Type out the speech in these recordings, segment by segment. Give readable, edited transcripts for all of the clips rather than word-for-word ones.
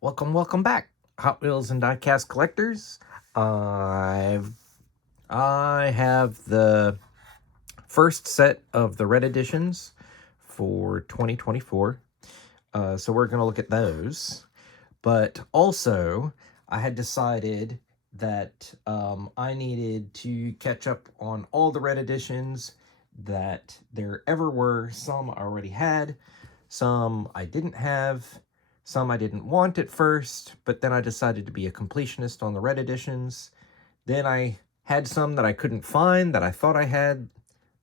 Welcome back, Hot Wheels and Diecast collectors. I've I have the first set of the Red Editions for 2024. So we're going to look at those. But also, I had decided that I needed to catch up on all the Red Editions that there ever were. Some I already had, some I didn't have, some I didn't want at first, but then I decided to be a completionist on the Red Editions. Then I had some that I couldn't find that I thought I had,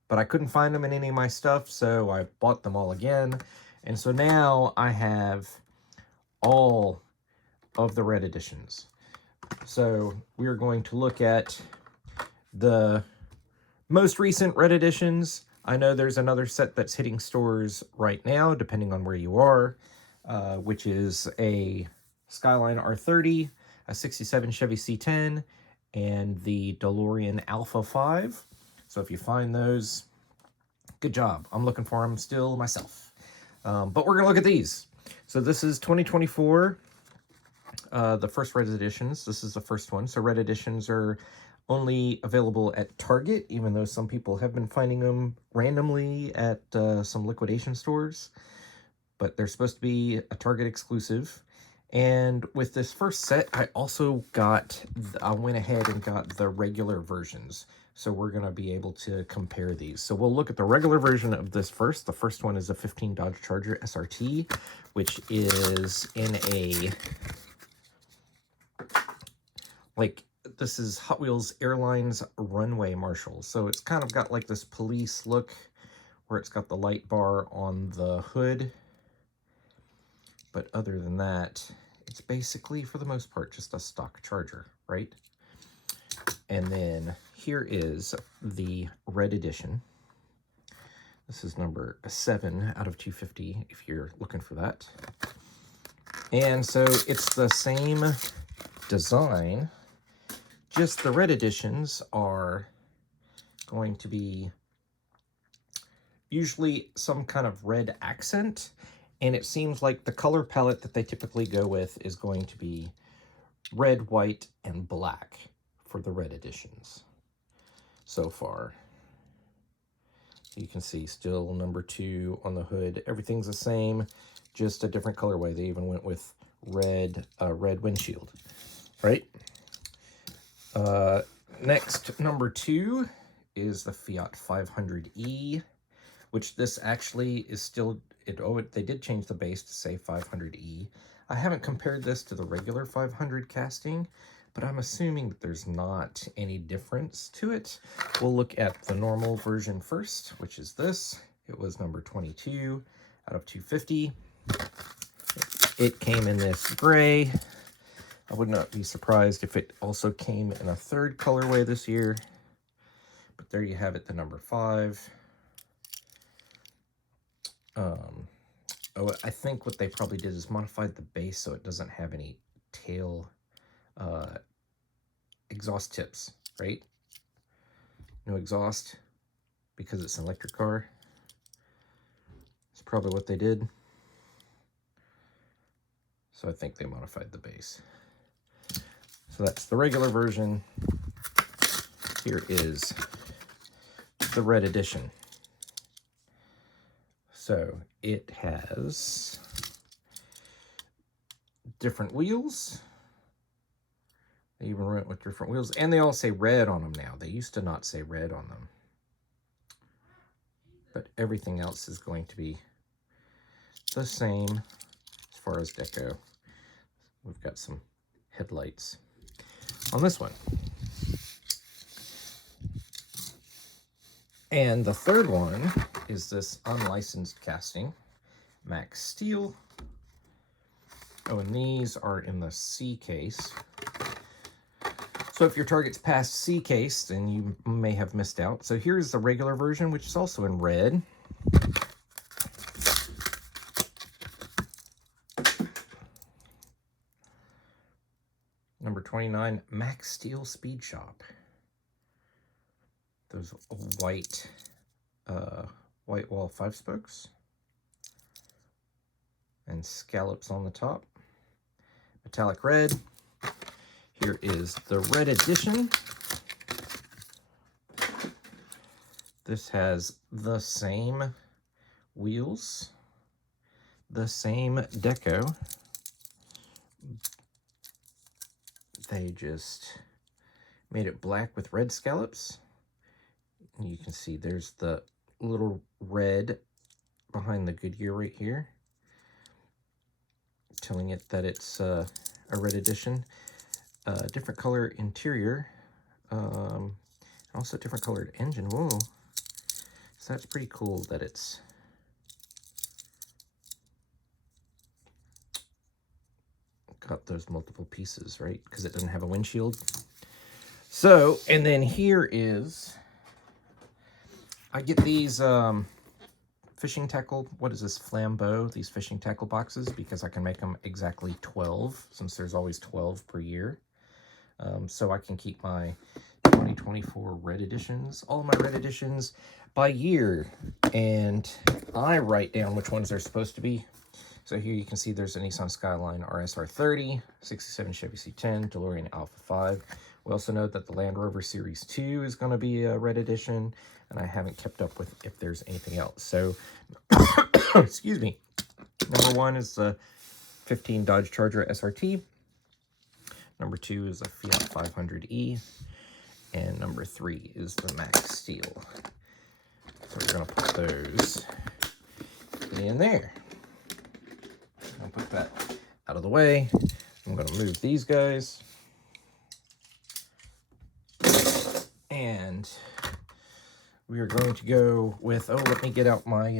but I couldn't find them in any of my stuff, so I bought them all again. And so now I have all of the Red Editions. So we are going to look at the most recent Red Editions. I know there's another set that's hitting stores right now, depending on where you are, which is a Skyline R30, a 67 Chevy C10, and the DeLorean Alpha 5. So if you find those, good job. I'm looking for them still myself. But we're going to look at these. So this is 2024, the first Red Editions. This is the first one. So Red Editions are only available at Target, even though some people have been finding them randomly at some liquidation stores. But they're supposed to be a Target exclusive. And with this first set, I went ahead and got the regular versions. So we're going to be able to compare these. So we'll look at the regular version of this first. The first one is a 15 Dodge Charger SRT, which is in a, this is Hot Wheels Airlines Runway Marshal. So it's kind of got like this police look where it's got the light bar on the hood. But other than that, it's basically, for the most part, just a stock Charger, right? And then here is the Red Edition. This is number 7 out of 250, if you're looking for that. And so it's the same design, just the Red Editions are going to be usually some kind of red accent. And it seems like the color palette that they typically go with is going to be red, white, and black for the Red Editions so far. You can see still number 2 on the hood. Everything's the same, just a different colorway. They even went with red windshield, right? Next, number 2 is the Fiat 500e, which this actually is still, they did change the base to say 500e. I haven't compared this to the regular 500 casting, but I'm assuming that there's not any difference to it. We'll look at the normal version first, which is this. It was number 22 out of 250. It came in this gray. I would not be surprised if it also came in a third colorway this year. But there you have it, the number 5. I think what they probably did is modified the base so it doesn't have any tail exhaust tips, right? No exhaust because it's an electric car. It's probably what they did. So I think they modified the base. So that's the regular version. Here is the Red Edition. So it has different wheels. They even went with different wheels, and they all say red on them now. They used to not say red on them. But everything else is going to be the same as far as deco. We've got some headlights on this one. And the third one is this unlicensed casting, Max Steel. Oh, and these are in the C case. So if your Target's past C case, then you may have missed out. So here's the regular version, which is also in red. Number 29, Max Steel Speed Shop. Those white wall 5-spokes and scallops on the top. metallic red. Here is the Red Edition. This has the same wheels, the same deco. They just made it black with red scallops. And you can see there's the little red behind the Goodyear right here, telling it that it's a Red Edition. Different color interior, also different colored engine. Whoa, so that's pretty cool that it's got those multiple pieces, right? Because it doesn't have a windshield. So, and then here is, I get these fishing tackle, what is this, flambeau, these fishing tackle boxes, because I can make them exactly 12, since there's always 12 per year. So I can keep my 2024 Red Editions, all of my Red Editions by year, and I write down which ones they're supposed to be. So here you can see there's a Nissan Skyline RSR 30, 67 Chevy C10, DeLorean Alpha 5. We also know that the Land Rover Series 2 is going to be a Red Edition, and I haven't kept up with if there's anything else. So, excuse me. Number 1 is the 15 Dodge Charger SRT. Number 2 is a Fiat 500e. And number 3 is the Max Steel. So we're going to put those in there. I'll put that out of the way. I'm going to move these guys. And we are going to go with, oh, let me get out my,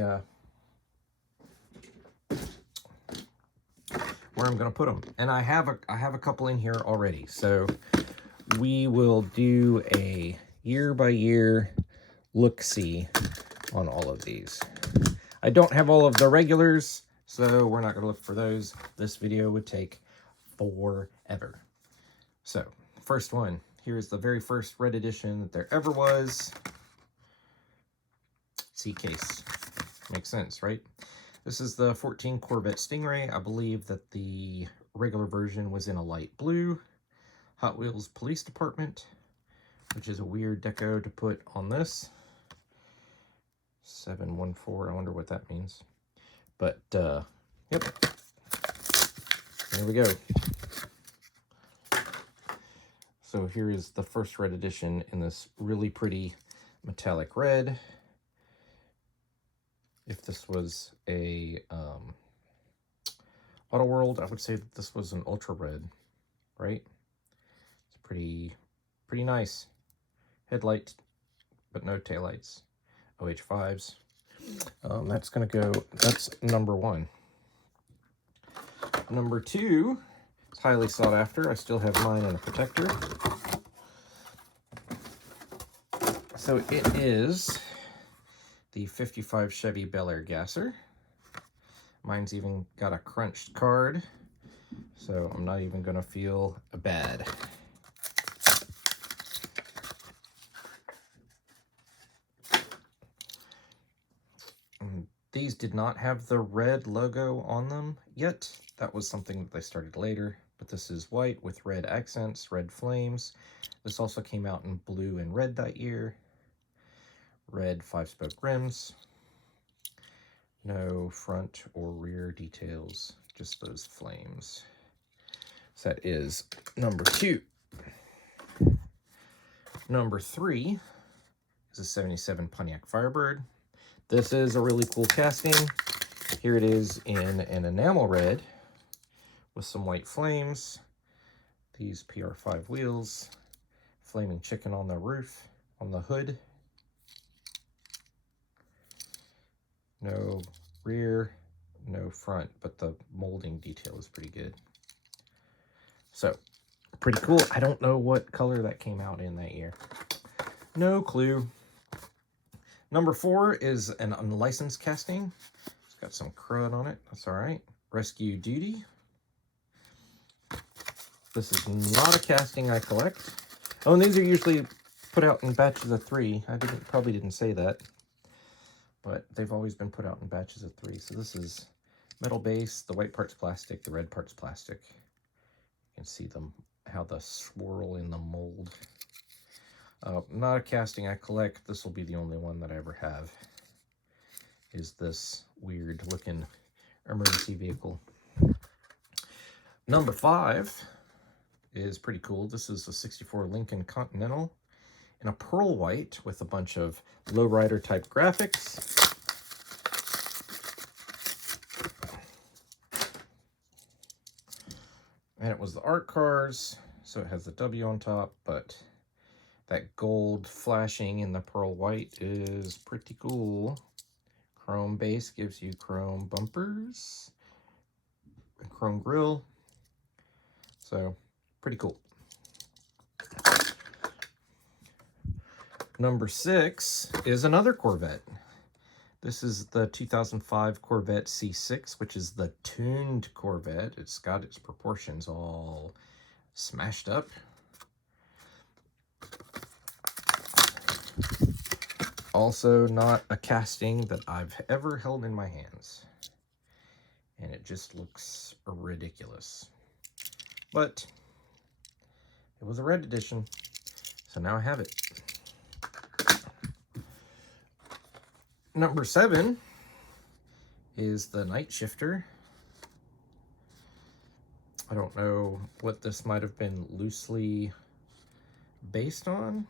where I'm going to put them. And I have a couple in here already. So we will do a year-by-year look-see on all of these. I don't have all of the regulars, so we're not going to look for those. This video would take forever. So, first one. Here's the very first Red Edition that there ever was. C-case. Makes sense, right? This is the 14 Corvette Stingray. I believe that the regular version was in a light blue. Hot Wheels Police Department, which is a weird deco to put on this. 714, I wonder what that means. But, yep. There we go. So here is the first Red Edition in this really pretty metallic red. If this was a Auto World, I would say that this was an ultra red, right? It's pretty nice. Headlight, but no taillights. OH5s. That's gonna go, that's number 1. Number 2 is highly sought after. I still have mine in a protector. So it is the 55 Chevy Bel Air Gasser. Mine's even got a crunched card, so I'm not even gonna feel bad. These did not have the red logo on them yet. That was something that they started later, but this is white with red accents, red flames. This also came out in blue and red that year. Red 5-spoke rims. No front or rear details, just those flames. So that is number 2. Number 3 is a 77 Pontiac Firebird. This is a really cool casting. Here it is in an enamel red with some white flames. These PR5 wheels. Flaming chicken on the roof, on the hood. No rear, no front, but the molding detail is pretty good. So, pretty cool. I don't know what color that came out in that year. No clue. Number 4 is an unlicensed casting. It's got some crud on it. That's all right. Rescue Duty. This is not a casting I collect. Oh, and these are usually put out in batches of 3. I probably didn't say that, but they've always been put out in batches of 3. So this is metal base. The white part's plastic. The red part's plastic. can see them, how the swirl in the mold. Not a casting I collect. This will be the only one that I ever have, is this weird looking emergency vehicle. Number 5 is pretty cool. This is a 64 Lincoln Continental in a pearl white with a bunch of lowrider type graphics. And it was the art cars, so it has the W on top, but that gold flashing in the pearl white is pretty cool. Chrome base gives you chrome bumpers and chrome grille, so pretty cool. Number 6 is another Corvette. This is the 2005 Corvette C6, which is the tuned Corvette. It's got its proportions all smashed up. Also not a casting that I've ever held in my hands. And it just looks ridiculous. But it was a red edition, so now I have it. Number 7 is the Night Shifter. I don't know what this might have been loosely based on.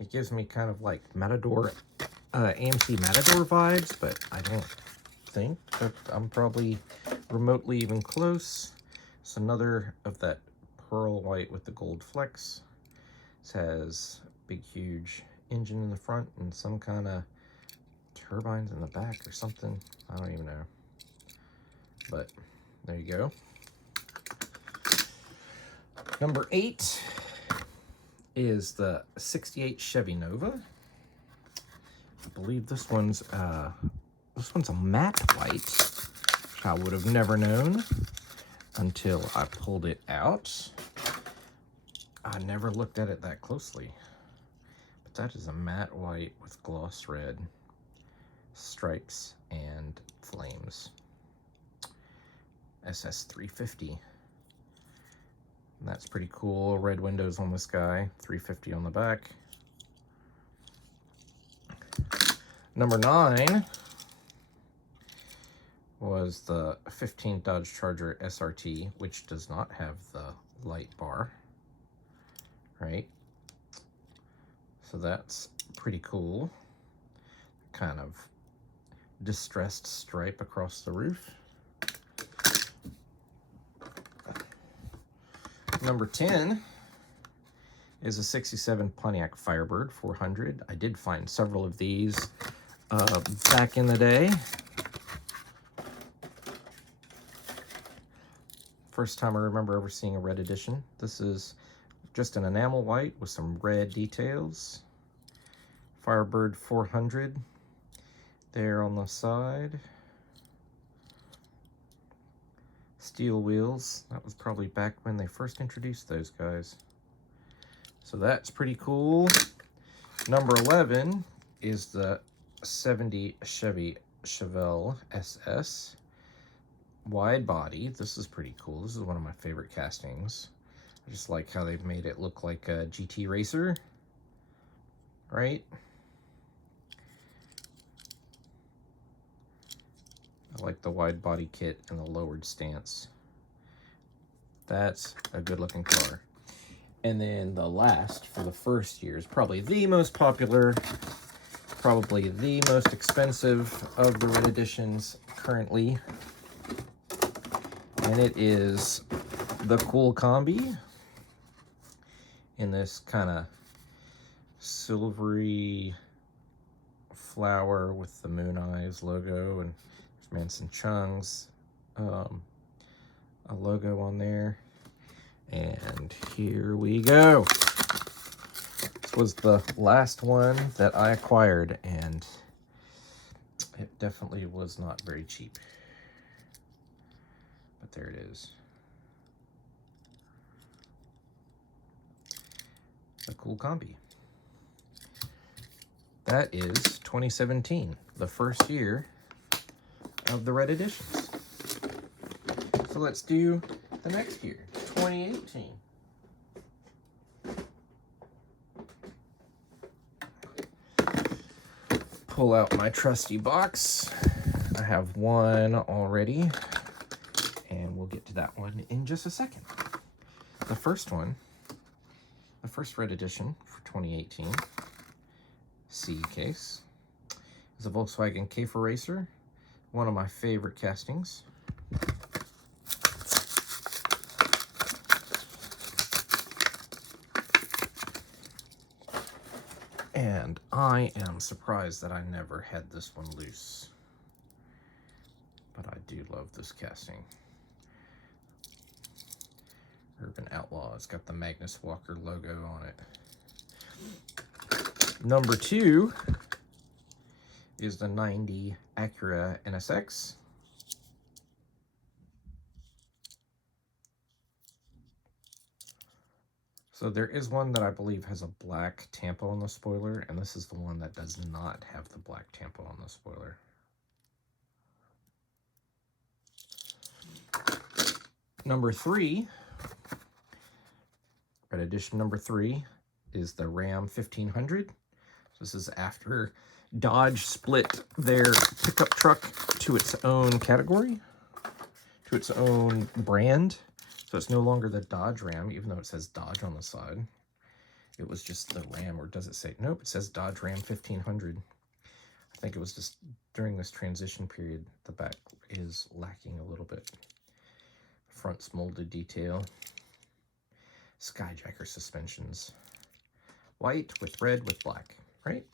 It gives me kind of like Matador, AMC Matador vibes, but I don't think that I'm probably remotely even close. It's another of that pearl white with the gold flecks. This has big, huge engine in the front and some kind of turbines in the back or something. I don't even know. But there you go. Number 8 is the 68 Chevy Nova. I believe this one's a matte white, which I would have never known until I pulled it out. I never looked at it that closely. But that is a matte white with gloss red stripes and flames. SS350. And that's pretty cool. Red windows on this guy, 350 on the back. Number 9 was the 15 Dodge Charger SRT, which does not have the light bar, right? So that's pretty cool. Kind of distressed stripe across the roof. Number 10 is a 67 Pontiac Firebird 400. I did find several of these back in the day. First time I remember ever seeing a red edition. This is just an enamel white with some red details. Firebird 400 there on the side. Steel wheels. That was probably back when they first introduced those guys. So that's pretty cool. Number 11 is the 70 Chevy Chevelle SS. Wide body. This is pretty cool. This is one of my favorite castings. I just like how they've made it look like a GT racer. Right? I like the wide body kit and the lowered stance. That's a good looking car. And then the last for the first year is probably the most popular, probably the most expensive of the red editions currently. And it is the Cool Combi in this kind of silvery flower with the Moon Eyes logo and Manson Chung's a logo on there. And here we go. This was the last one that I acquired, and it definitely was not very cheap. But there it is. A Cool Combi. That is 2017, the first year of the red editions. So let's do the next year, 2018. Pull out my trusty box. I have one already, and we'll get to that one in just a second. The first one, the first Red Edition for 2018 C case, is a Volkswagen Käfer Racer, one of my favorite castings. And I am surprised that I never had this one loose. But I do love this casting. Urban Outlaw. It's got the Magnus Walker logo on it. Number 2 is the 90 Acura NSX. So there is one that I believe has a black tampo on the spoiler, and this is the one that does not have the black tampo on the spoiler. Number 3, Red Edition number 3, is the Ram 1500. This is after Dodge split their pickup truck to its own category, to its own brand. So it's no longer the Dodge Ram, even though it says Dodge on the side. It was just the Ram, or does it say? Nope, it says Dodge Ram 1500. I think it was just during this transition period, the back is lacking a little bit. Front's molded detail. Skyjacker suspensions. White with red with black, right?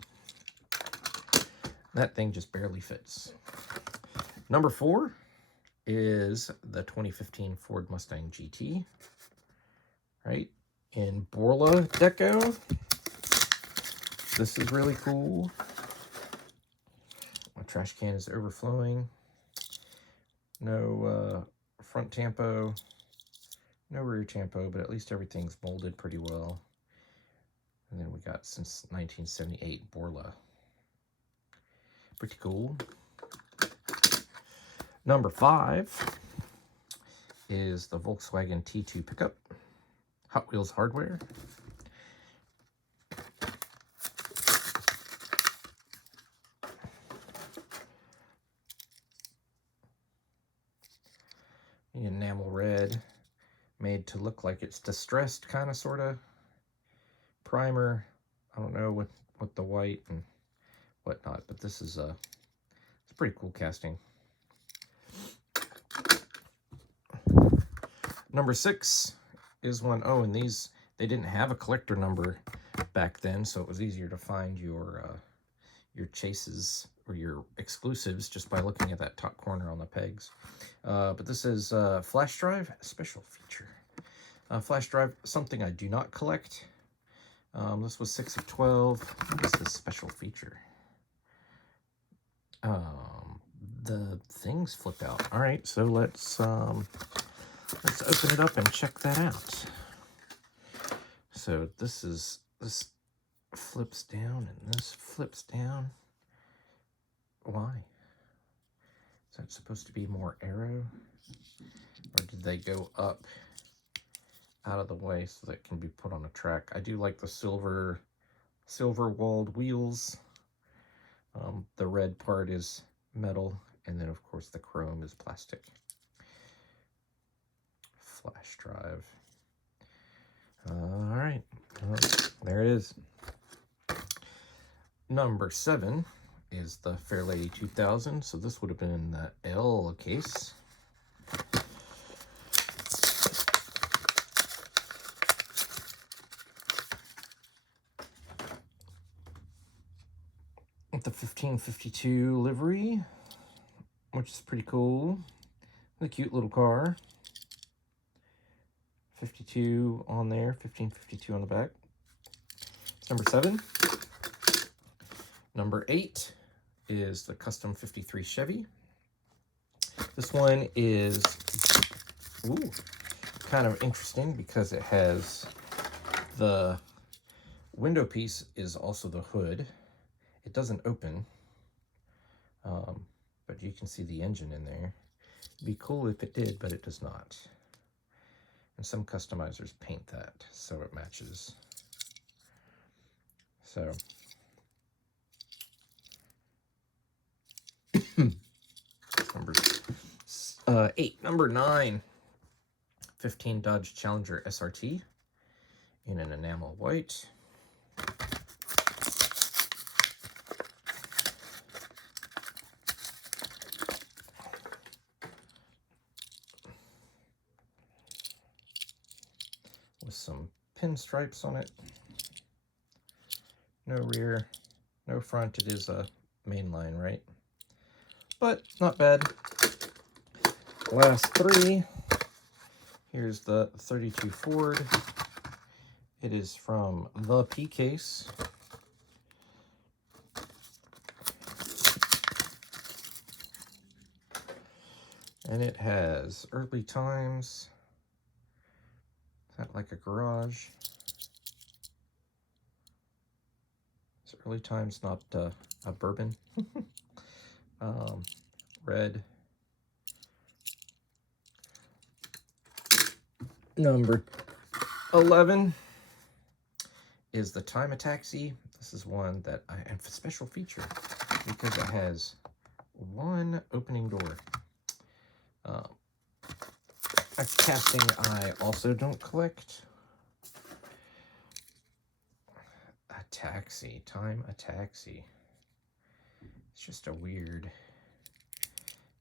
That thing just barely fits. Number 4 is the 2015 Ford Mustang GT, right? In Borla deco. This is really cool. My trash can is overflowing. No front tampo, no rear tampo, but at least everything's molded pretty well. And then we got since 1978 Borla. Pretty cool. Number 5 is the Volkswagen T2 pickup, Hot Wheels hardware. The enamel red, made to look like it's distressed, kind of, sort of. Primer, I don't know, with the white and whatnot, but this is it's a pretty cool casting. Number 6 is one, oh, and these, they didn't have a collector number back then, so it was easier to find your chases or your exclusives just by looking at that top corner on the pegs. But this is flash drive, special feature. Flash drive, something I do not collect. This was 6 of 12. What is this special feature? The things flip out. All right, so let's open it up and check that out. So this flips down and this flips down. Why? Is that supposed to be more aero? Or did they go up out of the way so that it can be put on a track? I do like the silver walled wheels. The red part is metal, and then of course the chrome is plastic. Flash drive. All right, there it is. Number 7 is the Fairlady 2000. So this would have been in the L case. With the 1552 livery, which is pretty cool. The cute little car. 52 on there, 1552 on the back. It's number 7. Number 8 is the Custom 53 Chevy. This one is kind of interesting because it has the window piece is also the hood. It doesn't open, but you can see the engine in there. It'd be cool if it did, but it does not. And some customizers paint that so it matches. So number 8. Number 9, 15 Dodge Challenger SRT in an enamel white. With some pinstripes on it. No rear, no front. It is a mainline, right? But not bad. Last 3. Here's the 32 Ford. It is from the P Case. And it has early times. Is that like a garage? It's early times, not a bourbon. Red. Number 11 is the Time a Taxi. This is one that I have a special feature because it has one opening door. A casting I also don't collect. A taxi, Time a Taxi. It's just a weird.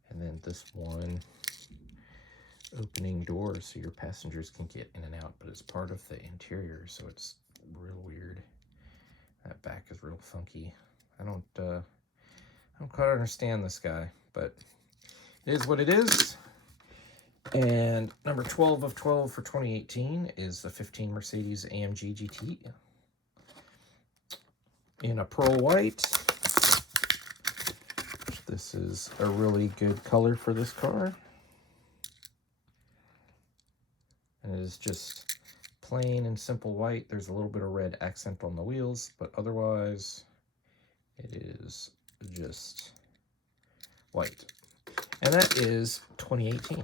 And then this one opening door so your passengers can get in and out, but it's part of the interior, so it's real weird. That back is real funky. I don't quite understand this guy, but it is what it is. And number 12 of 12 for 2018 is the 15 Mercedes AMG GT in a pearl white. This is a really good color for this car. And it is just plain and simple white. There's a little bit of red accent on the wheels, but otherwise it is just white. And that is 2018.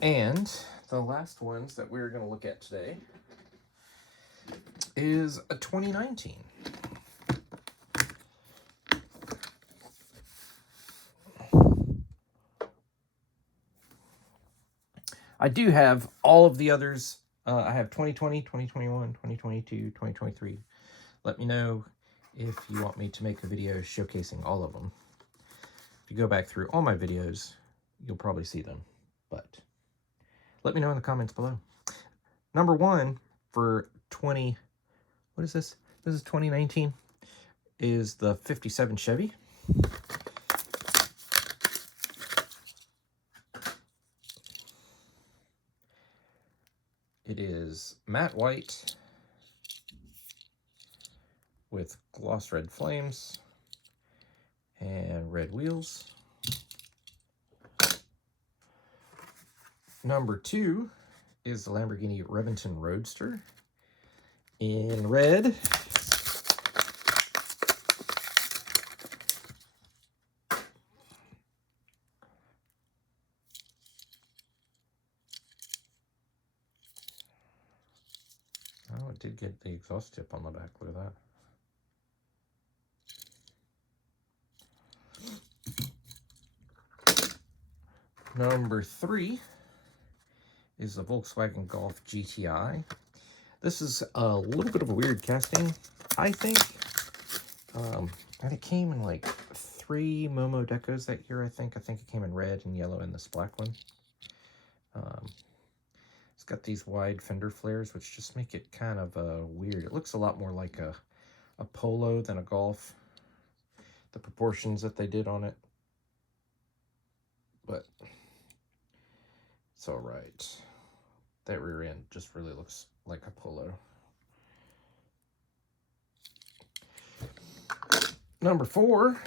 And the last ones that we're going to look at today is a 2019. I do have all of the others. I have 2020, 2021, 2022, 2023. Let me know if you want me to make a video showcasing all of them. If you go back through all my videos, you'll probably see them. But let me know in the comments below. Number 1 for what is this? This is 2019, is the 57 Chevy. It is matte white with gloss red flames and red wheels. Number 2 is the Lamborghini Reventon Roadster in red. Oh, it did get the exhaust tip on the back. Look at that. Number 3 is the Volkswagen Golf GTI. This is a little bit of a weird casting, I think. And it came in like 3 Momo decos that year, I think. I think it came in red and yellow and this black one. It's got these wide fender flares, which just make it kind of weird. It looks a lot more like a Polo than a Golf. The proportions that they did on it. But it's all right. That rear end just really looks like a Polo. Number 4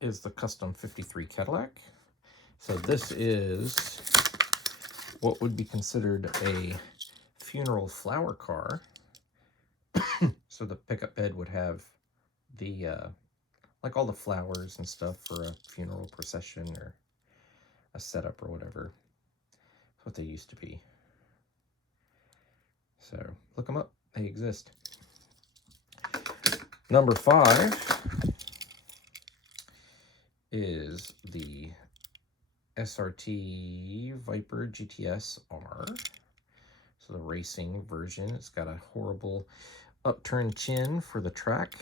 is the Custom 53 Cadillac. So this is what would be considered a funeral flower car. So the pickup bed would have the like all the flowers and stuff for a funeral procession or a setup or whatever. That's what they used to be. So look them up. They exist. Number 5 is the SRT Viper GTS R. So the racing version. It's got a horrible upturned chin for the track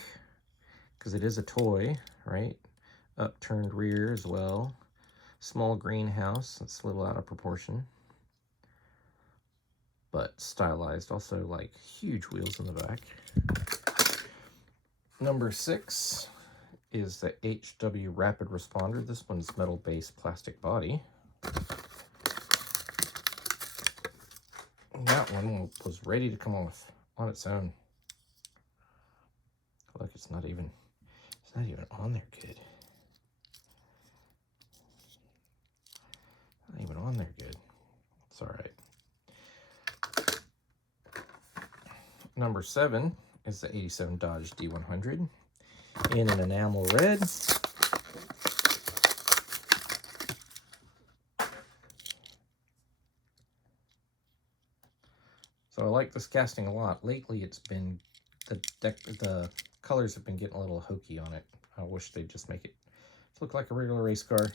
because it is a toy, right? Upturned rear as well. Small greenhouse. It's a little out of proportion, but stylized. Also, like, huge wheels in the back. Number 6 is the HW Rapid Responder. This one's metal-based plastic body. That one was ready to come off on its own. Look, it's not even on there good. Not even on there good. It's all right. Number 7 is the 87 Dodge D100 in an enamel red. So I like this casting a lot. Lately, it's been the colors have been getting a little hokey on it. I wish they'd just make it look like a regular race car.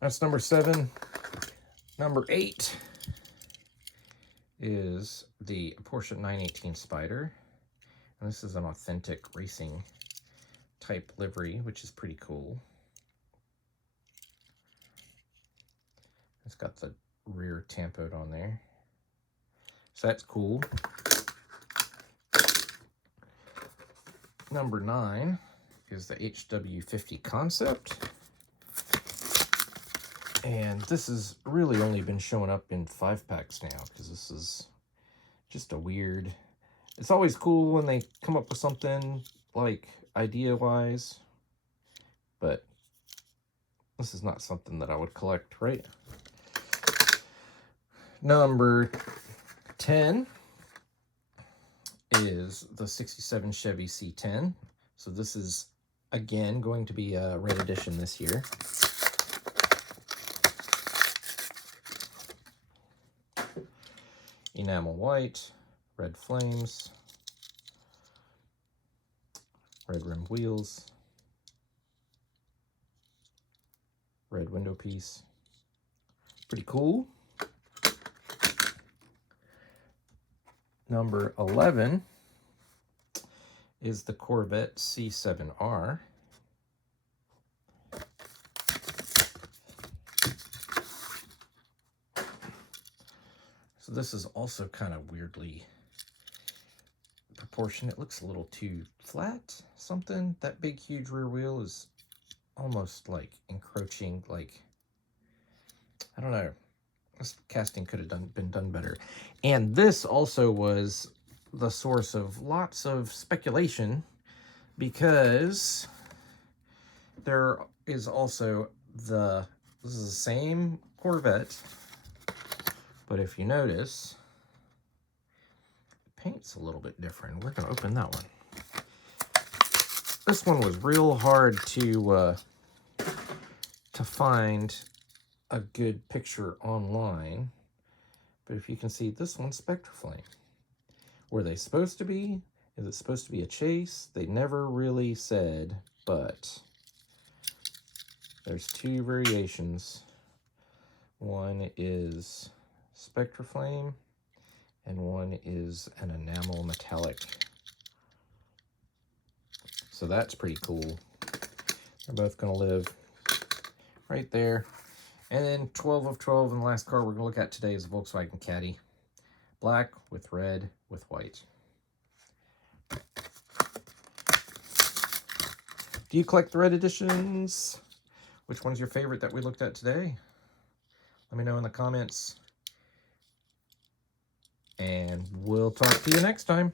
That's number 7. Number 8 is the Porsche 918 Spider. And this is an authentic racing type livery, which is pretty cool. It's got the rear tampoed on there. So that's cool. Number 9 is the HW50 Concept. And this has really only been showing up in 5-packs now, because this is just a weird... It's always cool when they come up with something, like, idea-wise, but this is not something that I would collect, right? Number 10 is the 67 Chevy C10. So this is, again, going to be a Red Edition this year. Enamel white, red flames, red rimmed wheels, red window piece. Pretty cool. Number 11 is the Corvette C7R. So this is also kind of weirdly proportioned. It looks a little too flat, something. That big, huge rear wheel is almost like encroaching, like, I don't know. This casting could have been done better. And this also was the source of lots of speculation, because there is also this is the same Corvette, but if you notice, the paint's a little bit different. We're going to open that one. This one was real hard to find a good picture online, but if you can see, this one's Spectraflame. Were they supposed to be? Is it supposed to be a chase? They never really said, but there's 2 variations. One is Spectraflame, and one is an enamel metallic. So that's pretty cool. They're both going to live right there. And then 12 of 12, and the last car we're going to look at today is a Volkswagen Caddy. Black with red with white. Do you collect the Red Editions? Which one's your favorite that we looked at today? Let me know in the comments. And we'll talk to you next time.